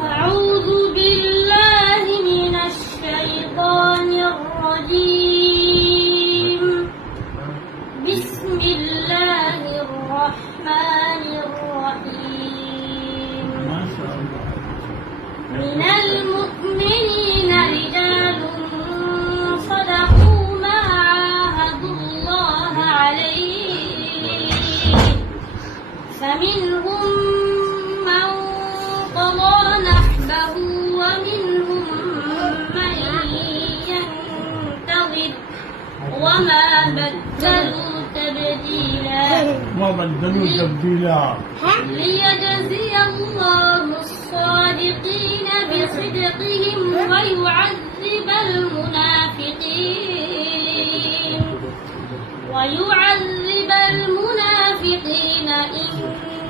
أعوذ بالله من الشيطان الرجيم. بسم الله الرحمن الرحيم. من المؤمنين رجال صدقوا ما عاهدوا الله عليه، فمنهم من قضى نحبه ومنهم من ينتظر وما بدلوا تبديلا. ليجزي الله الصادقين بصدقهم ويعذب المنافقين إن